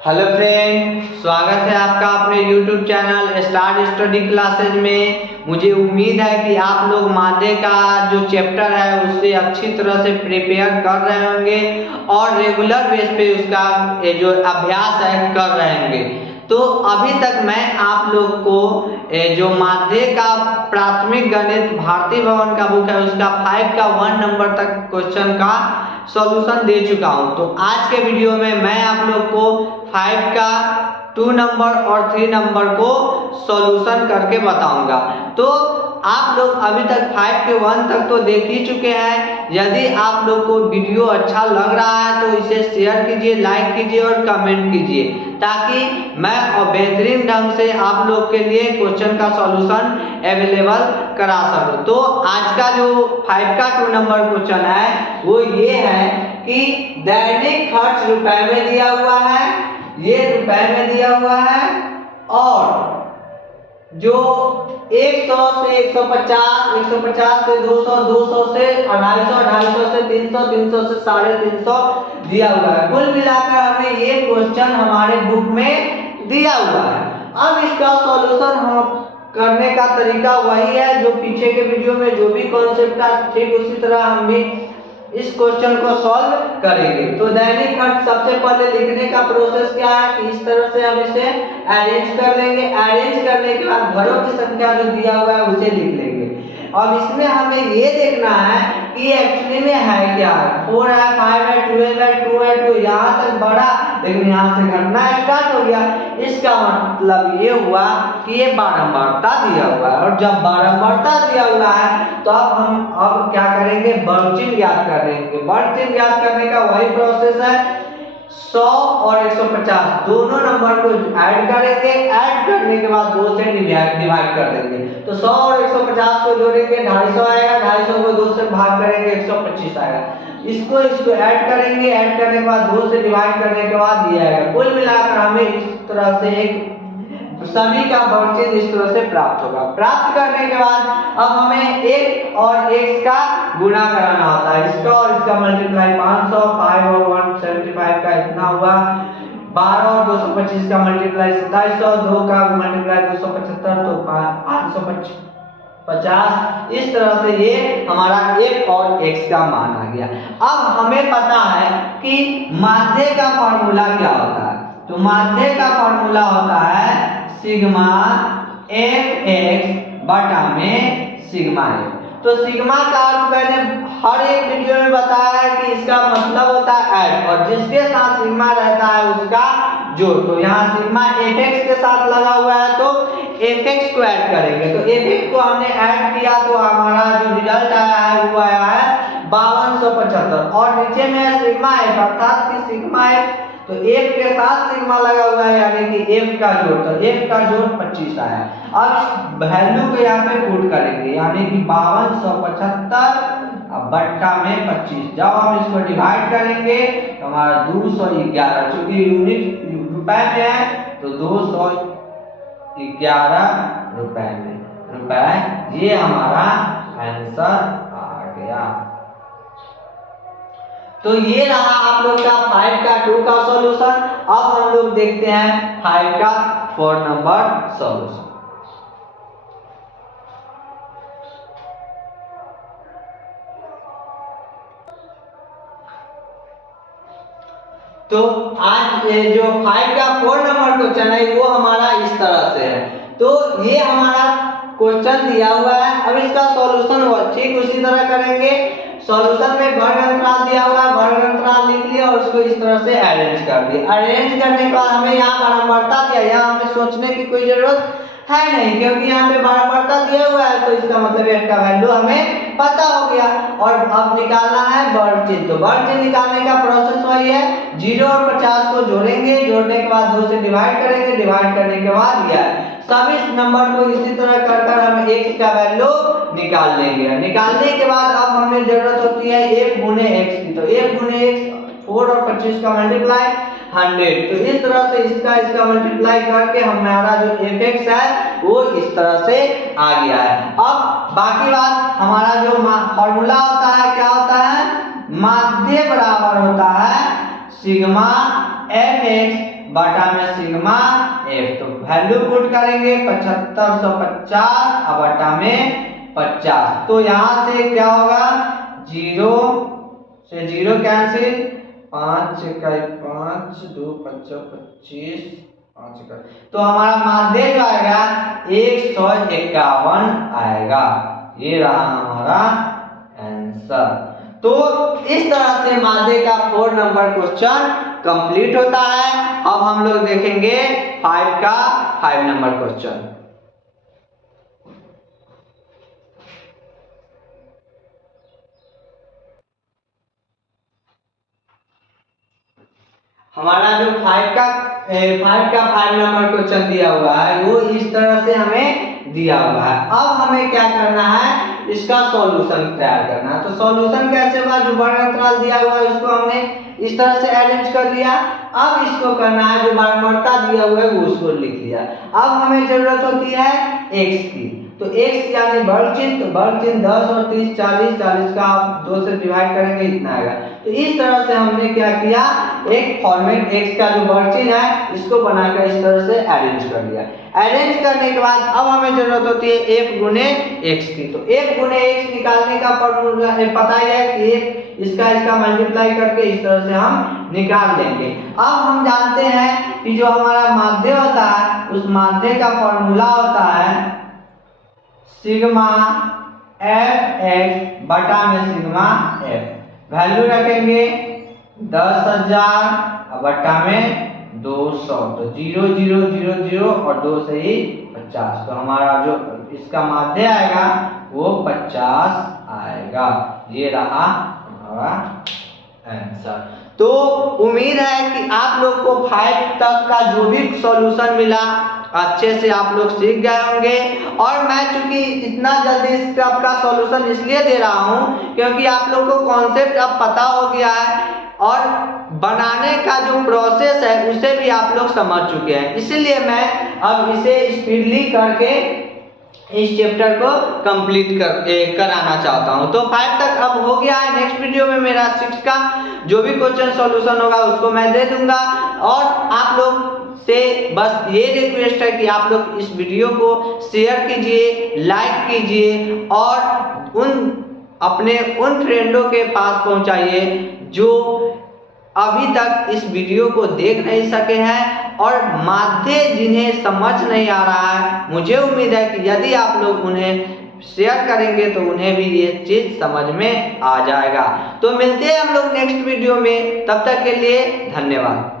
Hello friend, स्वागत है आपका अपने YouTube channel star study classes में। मुझे उम्मीद है कि आप लोग माध्यमिक का जो चैप्टर है उससे अच्छी तरह से प्रिपेयर कर रहे होंगे और रेगुलर बेस पे उसका जो अभ्यास है कर रहे होंगे। तो अभी तक मैं आप लोग को जो माध्यमिक का प्राथमिक गणित भारती भवन का बुक है उसका 5 का 1 नंबर तक क्वेश्चन का सॉल्यूशन दे चुका हूं। तो आज के वीडियो में मैं आप लोग को 5 का 2 नंबर और 3 नंबर को सॉल्यूशन करके बताऊंगा। तो आप लोग अभी तक 5 के 1 तक तो देख ही चुके हैं। यदि आप लोग को वीडियो अच्छा लग रहा है तो इसे शेयर कीजिए, लाइक कीजिए और कमेंट कीजिए, ताकि मैं और बेहतरीन ढंग से आप लोग के लिए क्वेश्चन का सॉल्यूशन अवेलेबल करा सकूं। तो आज का जो 5 का 2 नंबर क्वेश्चन है वो ये है कि दैनिक खर्च रुपए में दिया हुआ है, ये रुपए में दिया हुआ है, और जो 100 से 150, 150 से 200, 200 से 250, 250 से 300, 300 से 350 दिया हुआ है। कुल मिलाकर हमें ये क्वेश्चन हमारे बुक में दिया हुआ है। अब इसका सॉल्यूशन हम करने का तरीका वही है जो पीछे के वीडियो में जो भी कॉन्सेप्ट था, ठीक उसी तरह हम भी इस क्वेश्चन को सॉल्व करेंगे। तो दैनिक खर्च सबसे पहले लिखने का प्रोसेस क्या है कि इस तरह से हम इसे अरेंज कर लेंगे। अरेंज करने के बाद घरों की संख्या जो दिया हुआ है उसे लिख लेंगे। अब इसमें हमें ये देखना है कि एक्चुअली में है क्या, 4 है, 5 है, 12 है, 2 है, 2 यहाँ तक बढ़ा, लेकिन यहाँ से घटना स्टार्ट हो गया। इसका मतलब ये हुआ कि ये बारंबारता दिया हुआ है, और जब बारंबारता दिया हुआ है तो अब हम क्या करेंगे, वर्ग चिन्ह ज्ञात करेंगे। वर्ग चिन्ह ज्ञात करने का वही प्रोसेस है, 100 और 150 दोनों नंबर को ऐड करेंगे। ऐड करने के बाद 2 से डिवाइड कर देंगे। तो 100 और 150 को जोड़ेंगे 250 आएगा, 250 को 2 से भाग करेंगे 125 आएगा। इसको ऐड करेंगे, ऐड करने के बाद 2 से डिवाइड करने के बाद ये आएगा। कुल मिलाकर हमें इस तरह से एक सभी का वर्ग चिन्ह इस तरह से प्राप्त होगा। प्राप्त करने के बाद अब हमें 1 और x का गुणा कराना होता है। इसका और इसका मल्टीप्लाई 500, 5 और 175 का इतना हुआ, 12 और 225 का मल्टीप्लाई 2700, 2 का मल्टीप्लाई 275 तो 550। इस तरह से ये हमारा f और x का मान आ गया। अब हमें पता है कि माध्य का फॉर्मूला क्या होता है। तो माध्य का फॉर्मूला होता है सिग्मा fx बटा में सिग्मा f। तो सिग्मा का अर्थ मैंने हर एक वीडियो में बताया है कि इसका मतलब होता है ऐड, और जिसके साथ सिग्मा रहता है उसका जोड़। तो यहाँ सिग्मा fx के साथ लगा हुआ है तो fx को ऐड करेंगे। तो fx को हमने ऐड किया तो हमारा जो रिजल्ट आया है वो आया है 5275, और नीचे में सिग्मा f अर्थात कि सिग्मा f, तो f के साथ सिग्मा लगा हुआ है यानी कि f का जोड़, तो f का जोड़ 25 आया। अब इस वैल्यू को यहाँ पे पुट करेंगे यानी कि 5275 बट्टा में 25। जब हम इसको डिवाइड करेंगे तो हमारा 211, चूंकि यूनिट रुपए में है तो 211 रुपए में ये हमारा आंसर आ गया। तो ये रहा आप लोग का 5 का 2 का सॉल्यूशन। अब हम लोग देखते हैं 5 का 4 नंबर सॉल्यूशन। तो आज जो 5 का 4 नंबर क्वेश्चन है वो हमारा इस तरह से है। तो ये हमारा क्वेश्चन दिया हुआ है। अब इसका सॉल्यूशन ठीक उसी तरह करेंगे। सॉल्यूशन में वर्ग अंतराल दिया हुआ है, वर्ग अंतराल लिख लिया और उसको इस तरह से अरेंज कर दिया। अरेंज करने के बाद हमें यहाँ बारंबारता दिया, यहाँ हमें सोचने की कोई जरूरत है नहीं, क्योंकि यहाँ पे बारंबारता दिया हुआ है तो इसका मतलब f का वैल्यू हमें पता हो गया। और अब निकालना है वर्ग चिन्ह। तो वर्ग चिन्ह निकालने का प्रोसेस वही है, 0 और 50 को जोड़ेंगे, जोड़ने के बाद 2 से डिवाइड करेंगे, डिवाइड करने के बाद यह सभी नंबर को इसी तरह कर हम x का वैल्यू निकाल लेंगे। निकालने के बाद अब हमें जरूरत होती है f गुने x की। तो f गुने x 4 और 25 का मल्टीप्लाई 100। तो इस तरह से इसका मल्टीप्लाई करके हमारा जो fx है वो इस तरह से आ गया है। अब बाकी बात हमारा जो फॉर्मूला होता है क्या होता है, माध्य बराबर होता है सिग्मा fx बटा में सिग्मा एफ। तो वैल्यू पुट करेंगे 7550 बटा में 50। तो यहाँ से क्या होगा, 0 से 0 कैंसिल, 5 इकाई 5, 2 5 25, 5 इकाई, तो हमारा माध्य जो आएगा 151 आएगा। ये रहा हमारा आंसर। तो इस तरह से माध्य का 4 नंबर क्वेश्चन कंप्लीट होता है। अब हम लोग देखेंगे 5 का 5 नंबर क्वेश्चन। हमारा जो 5 का 5 नंबर क्वेश्चन दिया हुआ है वो इस तरह से हमें दिया हुआ है। अब हमें क्या करना है, इसका सॉल्यूशन तैयार करना है। तो सॉल्यूशन कैसे होगा, जो वर्गमूल दिया हुआ है उसको हमने इस तरह से अरेंज कर लिया। अब इसको करना है, जो वर्गमूलता दिया हुआ है वो उसको लिख लिया। अब हमें जरूरत होती है x की। तो x यानी वर्ग चिन्ह, तो वर्ग चिन्ह 10 और 30 40, 40 का आप 2 से डिवाइड करेंगे इतना आएगा। तो इस तरह से हमने क्या किया, एक फॉर्मेट x का जो वर्ग चिन्ह है इसको बनाकर इस तरह से अरेंज कर लिया। अरेंज करने के बाद अब हमें जरूरत होती है f गुने x की। तो f गुने x निकालने का फॉर्मूला पता ही है कि इसका मल्टीप्लाई करके इस तरह से हम निकाल लेंगे। अब हम जानते हैं कि जो हमारा माध्य होता है उस माध्य का फॉर्मूला होता है सिग्मा एफ एक्स बटा में सिग्मा एफ। वैल्यू रखेंगे 10,000 बटा में 200, तो 0 0 0 0 और 2 से ही 50। तो हमारा जो इसका माध्य आएगा वो 50 आएगा। ये रहा हमारा आंसर। तो उम्मीद है कि आप लोग को 5 तक का जो भी सॉल्यूशन मिला अच्छे से आप लोग सीख गए होंगे। और मैं चूंकि इतना जल्दी इस टॉप का सॉल्यूशन इसलिए दे रहा हूं क्योंकि आप लोग को कॉन्सेप्ट अब पता हो गया है और बनाने का जो प्रोसेस है उसे भी आप लोग समझ चुके हैं। इसीलिए मैं अब इसे स्पीडली करके इस चैप्टर को कंप्लीट कराना चाहता हूं। तो 5 तक अब हो गया है। नेक्स्ट वीडियो में मेरा 6 का जो भी क्वेश्चन सॉल्यूशन होगा उसको मैं दे दूंगा। और आप लोग से बस ये रिक्वेस्ट है कि आप लोग इस वीडियो को शेयर कीजिए, लाइक कीजिए और अपने उन फ्रेंडों के पास पहुंचाइए जो अभी तक इस वीडियो को देख नहीं सके हैं और माध्य जिन्हें समझ नहीं आ रहा है। मुझे उम्मीद है कि यदि आप लोग उन्हें शेयर करेंगे तो उन्हें भी ये चीज समझ में आ जाएगा। तो मिलते हैं हम लोग नेक्स्ट वीडियो में, तब तक के लिए धन्यवाद।